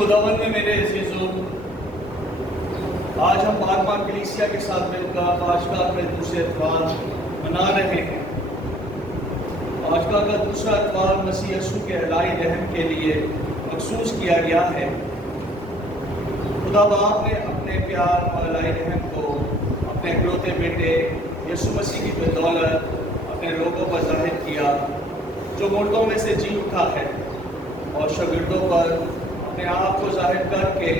खुदावन में मेरे अजीजों, आज हम बारहवां कलीसिया के साथ मिलकर पाशका के दूसरे इतवार मना रहे हैं। पाशका का दूसरा इतवार मसीह यीशु के अलाई रहम के लिए मखसूस किया गया है। खुदा बाप ने अपने प्यार और अलाई रहम को अपने इकलौते बेटे यीशु मसीह की बदौलत अपने लोगों पर जाहिर किया, जो मुर्दों में से जी उठा है, और शागिर्दों पर अपने आप को जाहिर करके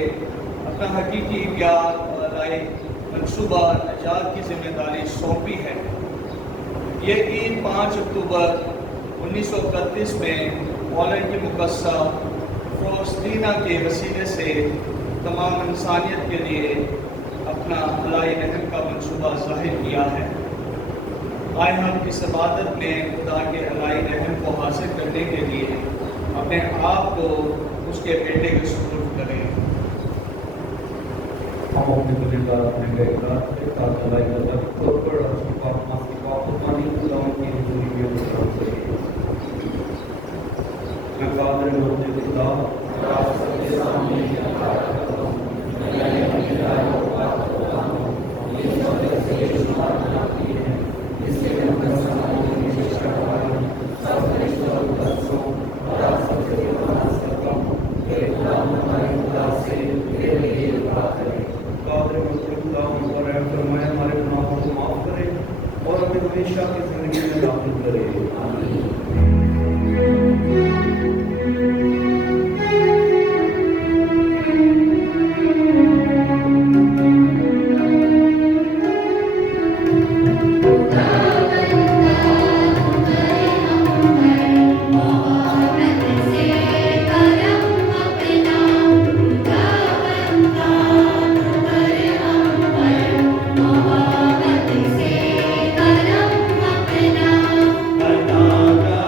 अपना हकीकी प्यार और अलाई मनसूबा नजात की जिम्मेदारी सौंपी है। ये ईद 5 अक्टूबर 1931 में पोलैंड की मुकस्सा फाउस्टीना के वसीले से तमाम इंसानियत के लिए अपना अलाई रहम का मनसूबा जाहिर किया है। आए हम इस इबादत में खुदा के अलाई रहम को हासिल करने के लिए अपने आप को उसके बेटे के सुपुर्द करें। हम अपने गुज़िंदा अपने का अलाई रहम को पर उसकी पाक की पानी खुदावंद की हुजूरी में मुस्तरद करें। मैं कादिर होने खुदा रास्ते के सामने इकरार करता हूँ, मैंने अपनी राह को पाक करता हूँ, ये सब से शुमार बनाती है, इसके अंदर समाज की चेष्टा करवाई, सब रिश्तों को दसों और रास्ते के बना सकता हूँ, ये खुदा हमारे खुदा से मेरे लिए दुआ करें। कादिर मुझे खुदा हम पर रहम फरमाए, हमारे गुनाहों को माफ़ करें और हमें हमेशा की ज़िंदगी में दाखिल करें। आमीन। करना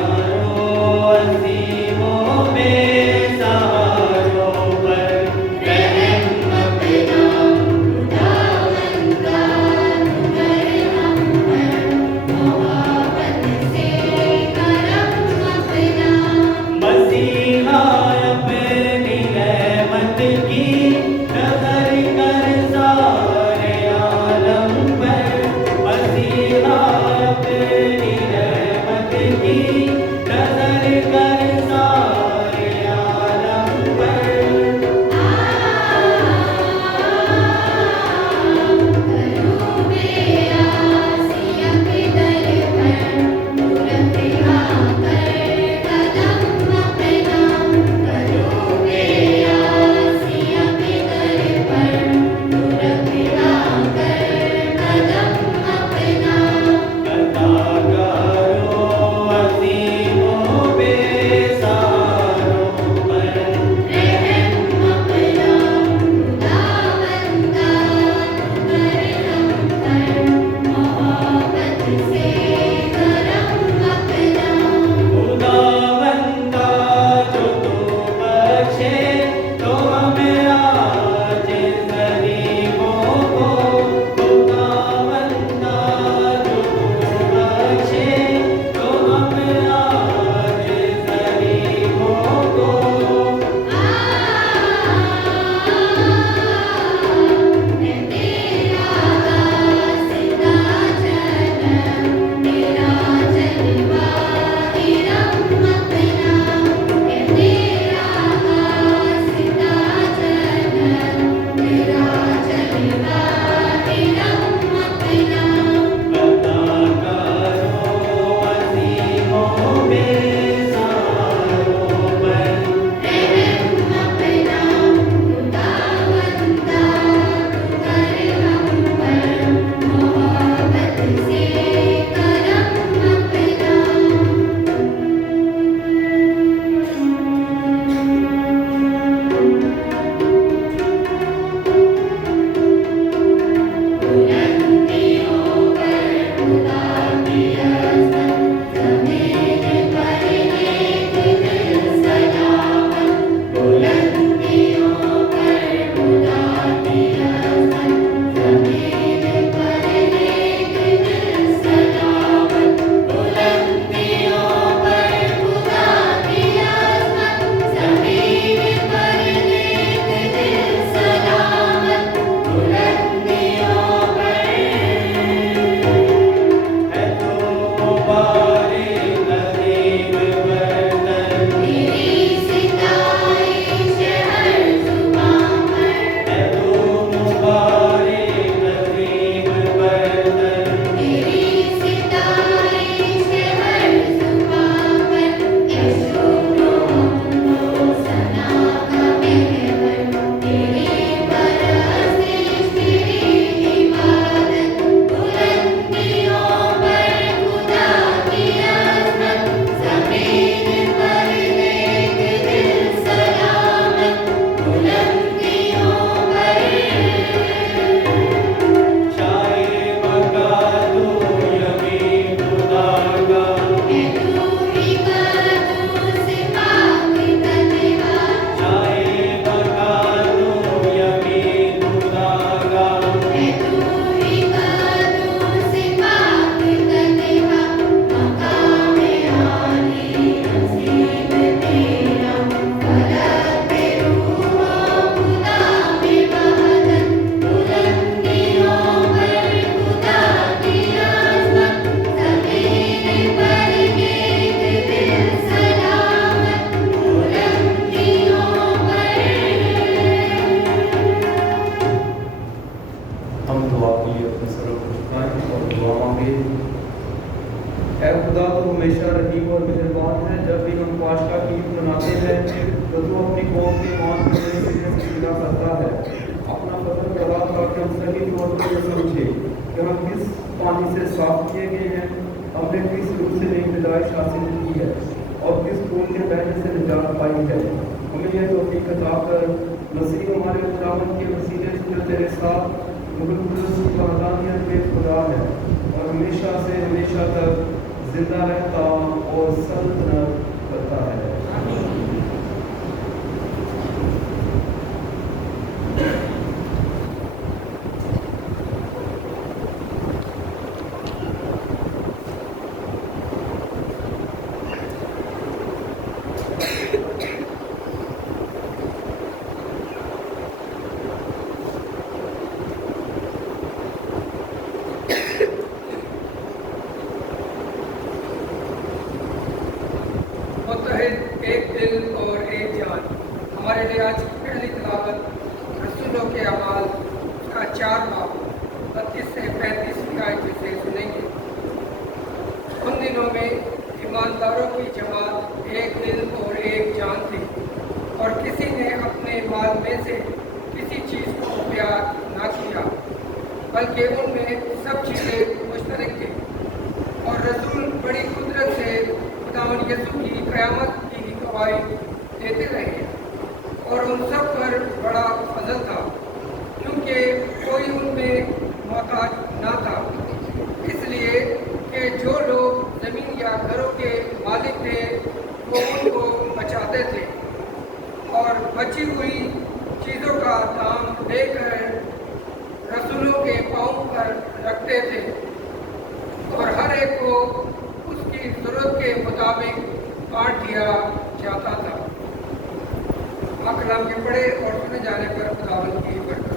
अपने सरों को झुकाएं और दुआ मांगे। ऐ खुदा तो हमेशा रहीम और मेहरबान है। जब भी हम पाशका की ईद मनाते हैं तो तू अपनी कौम के ईमान को नए सिरे से जिंदा करता है। अपना फजल बढ़ा ताकि हम सही तौर पर ये समझे कि हम किस पानी से साफ किए गए हैं, हमने किस रूह से नई पैदाइश हासिल की है और किस खून के बहने से निजात पाई है। हमें यह तौफीक अता कर मसीह हमारे खुदावंद के वसीले से जो तेरे साथ मुक़द्दस की वहदानियत में खुदा है और हमेशा से हमेशा तक जिंदा रहता और सल्तनत करता है। एक दिल और एक जान। हमारे लिए आज की पहली तिलावत रसूलों के अमाल का 4 बाब 32 से 35 आयत से सुनेंगे। उन दिनों में ईमानदारों की जमात एक दिल और एक जान थी और किसी ने अपने माल में से किसी चीज़ को प्यार ना किया, बल्कि उनमें सब चीज़ें मुश्तरक थी। और रसूल बड़ी कुदरत से खुदावंद यीशु की क़यामत की गवाही देते रहे और उन सब पर बड़ा फजल था, क्योंकि कोई उनमें मोहताज ना था, इसलिए कि जो लोग ज़मीन या घरों के मालिक थे वो उनको बचाते थे और बची हुई चीज़ों का दाम लेकर रसूलों के पाँव पर रखते थे और हर एक को उसकी ज़रूरत के मुताबिक बांट दिया जाता था। कलाम के पढ़े और सुने जाने पर खुदावंद की बरकत।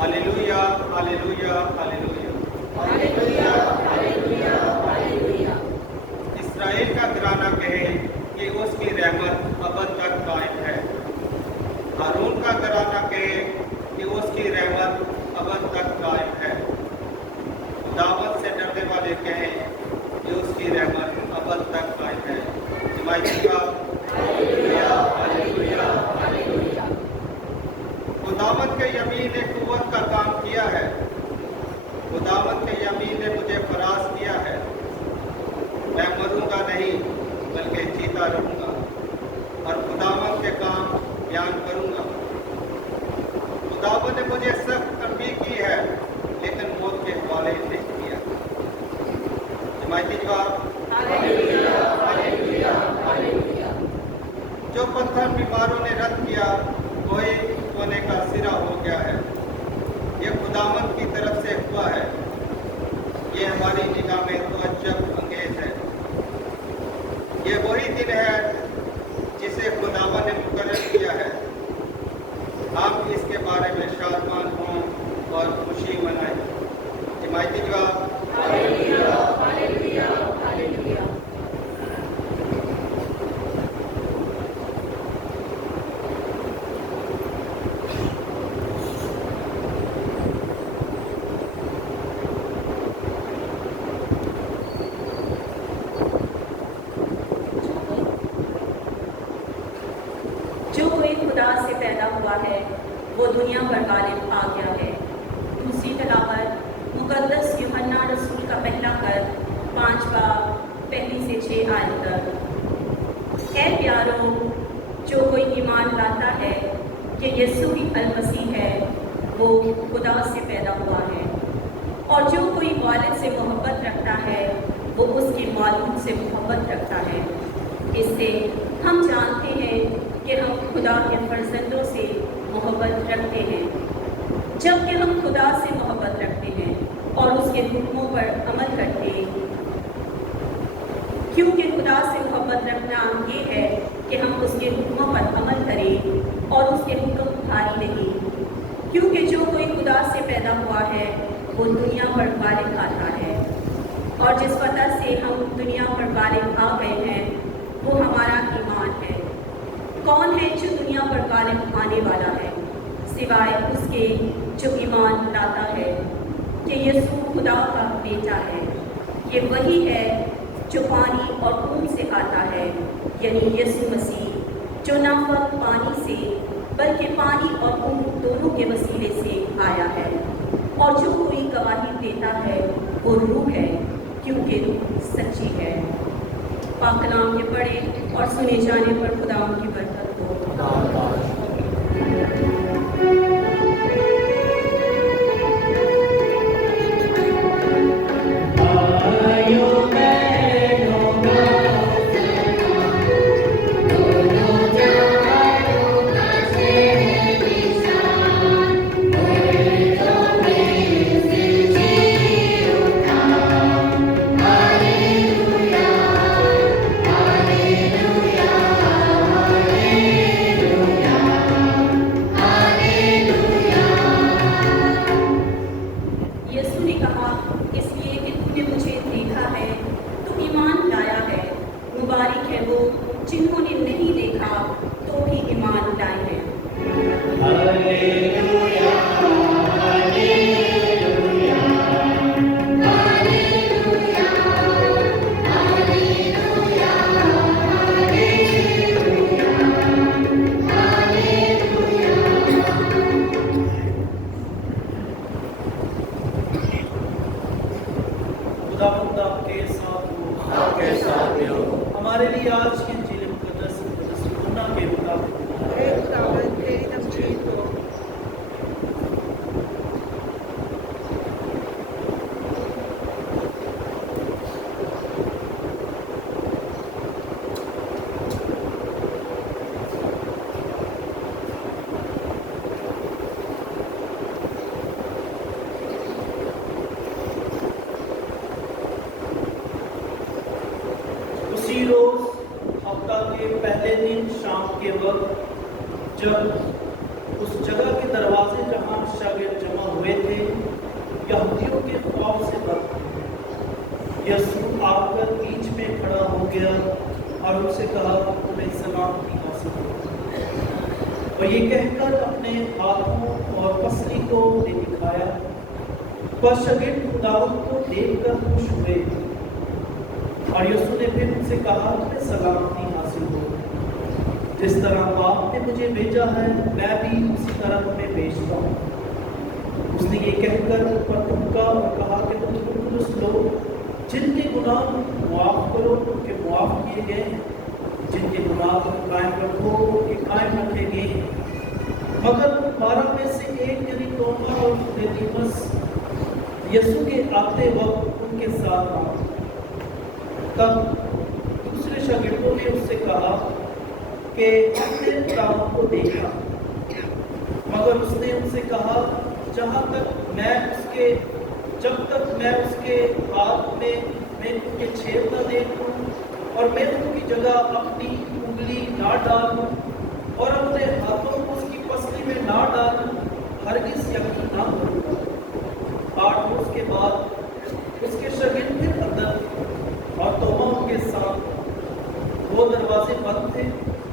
Hallelujah hallelujah hallelujah hallelujah hallelujah hallelujah. Israel का घराना कहे कि उसकी रहमत अबद तक कायम है। हारून का घराना कहे कि उसकी रहमत अबद तक कायम है। दावत से डरने वाले कहें कि उसकी रहमत अबद तक कायम है। Hallelujah hallelujah hallelujah. खुदावंद के यमीन ने कुव्वत का काम किया है। खुदावंद के यमीन ने मुझे फराज किया है। मैं मरूंगा नहीं बल्कि जीता रहूंगा और खुदावंद के काम बयान करूंगा। खुदावंद ने मुझे सख्त तंबीह की है लेकिन मौत के हवाले नहीं किया। जमायती जवाब हालेलुया हालेलुया हालेलुया। जो पत्थर बीमारों ने रद्द किया कोई होने का सिरा हो गया है। ये खुदावंद की तरफ से हुआ है। ये हमारी निगाह में तवज्जुह अंगेज है। ये वही दिन है जिसे खुदावंद ने मुकर्रर किया है। हम इसके बारे में शादमान हों और खुशी मनाएं। जमायती जवाब हालेलुया हालेलुया हालेलुया। जो कोई खुदा से पैदा हुआ है वो दुनिया पर गालिब आ गया है। दूसरी तलावत मुकद्दस यूहन्ना रसूल का पहला खत 5 बाब 1 से 6 आयत तक। ऐ प्यारों, जो कोई ईमान लाता है कि यीशु ही अल-मसीह है वो खुदा से पैदा हुआ है, और जो कोई वालिद से मोहब्बत रखता है वो उसके मालूम से मोहब्बत रखता है। इससे हम जानते हैं कि हम खुदा के फर्जंदों से मोहब्बत रखते हैं, जबकि हम खुदा से मोहब्बत रखते हैं और उसके हुक्मों पर अमल करते हैं। क्योंकि खुदा से मोहब्बत रखना ये है کہ ہم اس کے حکموں پر عمل کریں اور اس کے حکم بھاری نہیں، کیونکہ جو کوئی خدا سے پیدا ہوا ہے وہ دنیا پر غالب آتا ہے، اور جس وجہ سے ہم دنیا پر غالب آ گئے ہیں وہ ہمارا ایمان ہے۔ کون ہے جو دنیا پر غالب آنے والا ہے سوائے اس کے جو ایمان لاتا ہے کہ یسوع خدا کا بیٹا ہے؟ یہ وہی ہے جو پانی اور خون سے آتا ہے، یعنی یسوع مسیح، جو نہ فقط پانی سے بلکہ پانی اور خون دونوں کے وسیلے سے آیا ہے۔ اور جو کوئی گواہی دیتا ہے وہ روح ہے، کیونکہ روح سچی ہے۔ پاک کلام کے پڑھے اور سنے جانے پر خدا ان کی برکت ہو۔ یسوع نے کہا، اس لیے کہ تم نے مجھے دیکھا ہے تو ایمان لایا ہے۔ مبارک ہے وہ جنہوں نے نہیں دیکھا تو بھی ایمان لائے ہیں۔ خداوند آپ کے ساتھ ہو، آپ کے ساتھ بھی ہو۔ ہمارے لیے آج کی انجیل مقدس یوحنا کے مطابق اے خداوند تیری تمجید ہو۔ اسی روز ہفتہ کے پہلے دن شام کے وقت جب اس جگہ کے دروازے جہاں شاگرد جمع ہوئے تھے یہودیوں کے خوف سے بند، یسوع آ کر بیچ میں کھڑا ہو گیا اور ان سے کہا، تمہیں سلامتی حاصل ہو، اور یہ کہہ کر اپنے ہاتھوں اور پسلی کو دکھایا۔ بس شاگرد خداوند کو دیکھ کر خوش ہوئے، اور یسوع نے پھر ان سے کہا، تمہیں سلامتی حاصل ہو، جس طرح باپ نے مجھے بھیجا ہے میں بھی اسی طرح تمہیں بھیجتا ہوں۔ اس نے یہ کہہ کر اوپر تھوکا اور کہا کہ تم قدس لوگ جن کے گناہ معاف کرو ان کے معاف کیے گئے ہیں، جن کے گناہ قائم رکھو یہ قائم رکھے گئے ہیں۔ مگر 12 میں سے ایک یعنی توما اور دیدیمس یسوع کے آتے وقت ان کے ساتھ آ۔ تب دوسرے شاگردوں نے اس سے کہا کہ ہم نے خداوند کو دیکھا، مگر اس نے ان سے کہا، جب تک میں اس کے ہاتھ میں ان کے چھید نہ دیکھوں اور میں ان کی جگہ اپنی انگلی نہ ڈالوں اور اپنے ہاتھوں کو اس کی پسلی میں نہ ڈالوں ہرگز یقین نہ کروں گا۔ 8 روز کے بعد اس کے شاگرد پھر اندر اور توما ان کے ساتھ، وہ دروازے بند تھے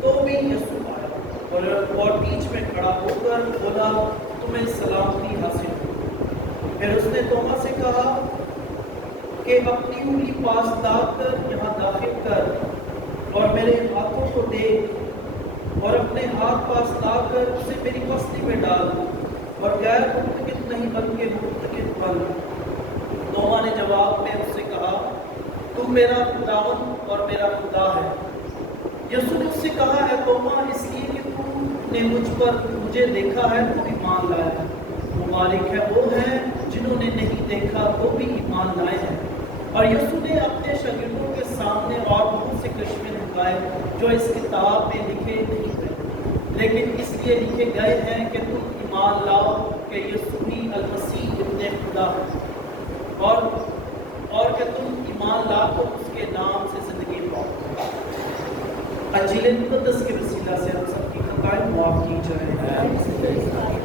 تو بھی یسوع آیا اور بیچ میں کھڑا ہو کر بولا، تمہیں سلامتی حاصل ہو۔ پھر اس نے توما سے کہا کہ اپنی انگلی پاس لا کر یہاں داخل کر اور میرے ہاتھوں کو دیکھ، اور اپنے ہاتھ پاس لا کر اسے میری پسلی میں ڈال، اور غیر منتقد نہیں بلکہ منتقد بن۔ توما نے جواب میں اس سے کہا، تم میرا خداوند اور میرا خدا ہے۔ یسوع نے اس سے کہا، ہے توما، اس لیے کہ تم نے مجھے دیکھا ہے تو ایمان لایا ہے۔ مبارک ہے وہ ہیں جنہوں نے نہیں دیکھا تو بھی ایمان لائے ہیں۔ اور یسوع نے اپنے شاگردوں کے سامنے اور بہت سے کرشمے دکھائے جو اس کتاب میں لکھے نہیں گئے، لیکن اس لیے لکھے گئے ہیں کہ تم ایمان لاؤ کہ یسوع ہی المسیح ابن خدا ہے، اور کہ تم ایمان لا کر اس کے نام سے زندگی پاؤ۔ انجیل مقدس کے وسیلہ سے ہم سب کی خطائیں معاف کی جائیں.